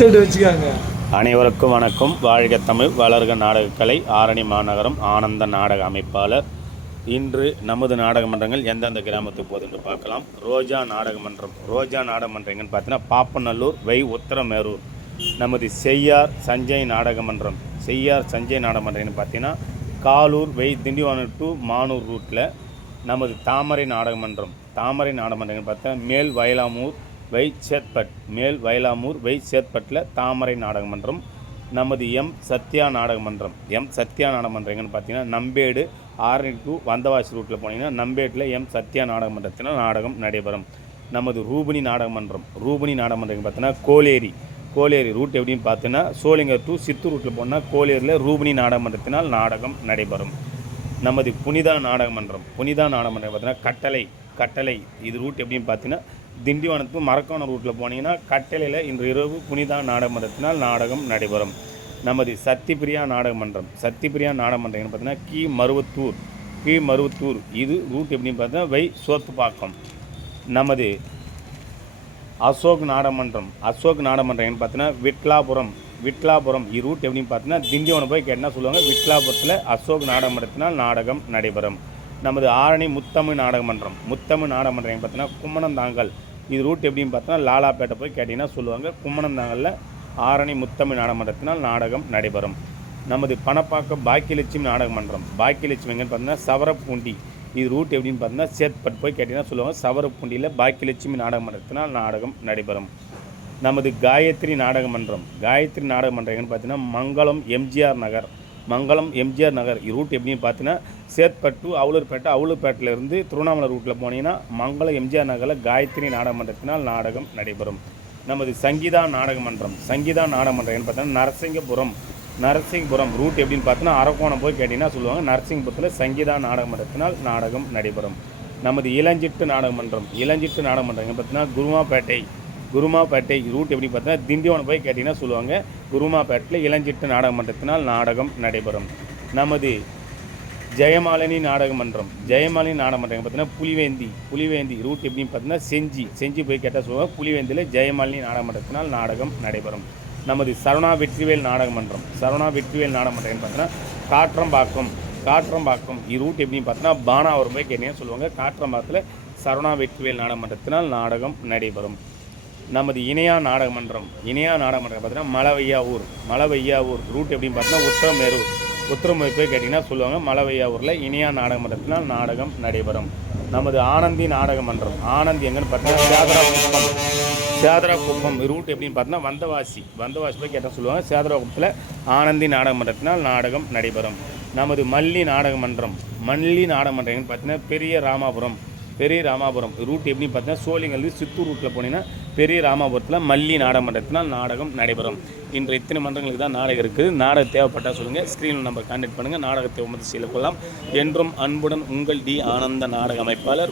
வச்சுக்காங்க. அனைவருக்கும் வணக்கம். வாழ்க தமிழ், வளர்க நாடகக்கலை. ஆரணி மாநகரம் ஆனந்த நாடக அமைப்பாளர். இன்று நமது நாடகமன்றங்கள் எந்தெந்த கிராமத்துக்கு போகுது என்று பார்க்கலாம். ரோஜா நாடகமன்றம். ரோஜா நாடகமன்றம் எங்கன்னு பார்த்தீங்கன்னா பாப்பநல்லூர், உத்தரமேரூர். நமது செய்யார் சஞ்சய் நாடகமன்றம். செய்யார் சஞ்சய் நாடகமன்றம்னு பார்த்தீங்கன்னா காலூர், திண்டிவனம் டு மானூர் ரூட்டில். நமது தாமரை நாடகமன்றம். தாமரை நாடகமன்றம்னு பார்த்தா மேல் வயலாமூர், சேத்பட். மேல் வயலாமூர், சேத்பட்டில் தாமரை நாடகமன்றம். நமது சத்யா நாடகமன்றம். சத்யா நாடகமன்றம் எங்கன்னு பார்த்தீங்கன்னா நம்பேடு, ஆரணி டு வந்தவாசி ரூட்டில் போனீங்கன்னா நம்பேட்டில் சத்யா நாடகமன்றத்தில் நாடகம் நடைபெறும். நமது ரூபினி நாடகமன்றம். ரூபினி நாடகமன்றம் பார்த்தீங்கன்னா கோலேரி ரூட் எப்படின்னு பார்த்தீங்கன்னா சோளிங்கர் டு சித்தூர் ரூட்டில் போனால் கோலேரியில் ரூபினி நாடகமன்றத்தினால் நாடகம் நடைபெறும். நமது புனிதா நாடகமன்றம். புனிதா நாடகமன்றம் பார்த்தீங்கன்னா கட்டளை இது ரூட் எப்படின்னு பார்த்தீங்கன்னா திண்டிவனத்துக்கு மரக்காணம் ரூட்டில் போனீங்கன்னா கட்டளையில் இன்று இரவு புனிதா நாடகமன்றத்தினால் நாடகம் நடைபெறும். நமது சத்திப்பிரியா நாடகமன்றம். சத்திப்பிரியா நாடகமன்றம் பார்த்தீங்கன்னா மருவத்தூர் இது ரூட் எப்படின்னு பார்த்தீங்கன்னா சோத்துப்பாக்கம். நமது அசோக் நாடகமன்றம். என்ன பார்த்தீங்கன்னா விட்லாபுரம் இது ரூட் எப்படின்னு பார்த்தீங்கன்னா திண்டிவனம் போய் கேட்டால் சொல்லுவாங்க. விட்லாபுரத்தில் அசோக் நாடகமன்றத்தினால் நாடகம் நடைபெறும். நமது ஆரணி முத்தமிழ் நாடகமன்றம். பார்த்தீங்கன்னா கும்மனந்தாங்கல் இது ரூட் எப்படின்னு பார்த்தீங்கன்னா லாலாப்பேட்டை போய் கேட்டிங்கன்னா சொல்லுவாங்க. கும்மனந்தாங்கலில் ஆரணி முத்தமிழ் நாடகமன்றத்தினால் நாடகம் நடைபெறும். நமது பணப்பாக்கம் பாக்கியலட்சுமி நாடகமன்றம். பாக்கியலட்சுமி எங்கன்னு பார்த்தீங்கன்னா சவரப்பூண்டி இது ரூட் எப்படின்னு பார்த்தீங்கன்னா சேத்பட் போய் கேட்டிங்கன்னா சொல்லுவாங்க. சவரப்பூண்டியில் பாக்கியலட்சுமி நாடகமன்றத்தினால் நாடகம் நடைபெறும். நமது காயத்ரி நாடகமன்றம். எங்கன்னு பார்த்தீங்கன்னா மங்களம் எம்ஜிஆர் நகர் ரூட் எப்படின்னு பார்த்தீங்கன்னா சேத்பட் டு அவுலூர்பேட்டிலேருந்து திருவண்ணாமலை ரூட்டில் போனீங்கன்னா மங்களம் எம்ஜிஆர் நகரில் காயத்ரி நாடகமன்றத்தினால் நாடகம் நடைபெறும். நமது சங்கீதா நாடகமன்றம். எங்கன்னு பார்த்தீங்கன்னா நரசிங்கபுரம் ரூட் எப்படின்னு பார்த்தீங்கன்னா அரக்கோணம் போய் கேட்டிங்கன்னா சொல்லுவாங்க. நரசிங்கபுரத்தில் சங்கீதா நாடகமன்றத்தினால் நாடகம் நடைபெறும். நமது இளஞ்சிட்டு நாடகமன்றம். எங்கன்னு பார்த்தீங்கன்னா குருமாப்பேட்டை ரூட் எப்படி பார்த்தீங்கன்னா திண்டிவனம் போய் கேட்டிங்கன்னா சொல்லுவாங்க. குருமாப்பேட்டையில் இளஞ்சிட்டு நாடகமன்றத்தினால் நாடகம் நடைபெறும். நமது ஜெயமாலினி நாடகமன்றம். பார்த்தீங்கன்னா புலிவேந்தி ரூட் எப்படின்னு பார்த்தீங்கன்னா செஞ்சி போய் கேட்டால் சொல்லுவாங்க. புலிவேந்தியில் ஜெயமாலினி நாடகமன்றத்தினால் நாடகம் நடைபெறும். நமது சரவணா வெற்றிவேல் நாடகமன்றம். பார்த்தீங்கன்னா காற்றம்பாக்கம் ரூட் எப்படின்னு பார்த்தீங்கன்னா பானாவரம் போய் கேட்டிங்கன்னா சொல்லுவாங்க. காற்றம்பாக்கத்தில் சரவணா வெற்றிவேல் நாடகமன்றத்தினால் நாடகம் நடைபெறும். நமது இணையா நாடகமன்றம். பார்த்தீங்கன்னா மலவையாவூர் ரூட் எப்படின்னு பார்த்தீங்கன்னா உத்தரமேரூர் போய் கேட்டிங்கன்னா சொல்லுவாங்க. மலவையாவூரில் இணையா நாடகமன்றத்தினால் நாடகம் நடைபெறும். நமது ஆனந்தி நாடகமன்றம். எங்கன்னு பார்த்தீங்கன்னா சேதராக்குப்பம் ரூட் எப்படின்னு பார்த்தீங்கன்னா வந்தவாசி போய் கேட்டால் சொல்லுவாங்க. சேதராக்குப்பத்தில் ஆனந்தி நாடகமன்றத்தினால் நாடகம் நடைபெறும். நமது மல்லி நாடகமன்றம். எங்கன்னு பார்த்தீங்கன்னா பெரிய ராமாபுரம் ரூட் எப்படின்னு பார்த்தீங்கன்னா சோழிங்கல் சித்தூர் ரூட்டில் போனீங்கன்னா பெரிய ராமாபுரத்தில் மல்லி நாடகமன்றத்தினால் நாடகம் நடைபெறும். இன்று இத்தனை மன்றங்களுக்கு தான் நாடகம் இருக்குது. நாடகம் தேவைப்பட்டால் சொல்லுங்கள். ஸ்க்ரீனில் நம்பர் கான்டெக்ட் பண்ணுங்கள். நாடகத்தை செய்து கொள்ளலாம். என்றும் அன்புடன் உங்கள் டி. ஆனந்த நாடக அமைப்பாளர்.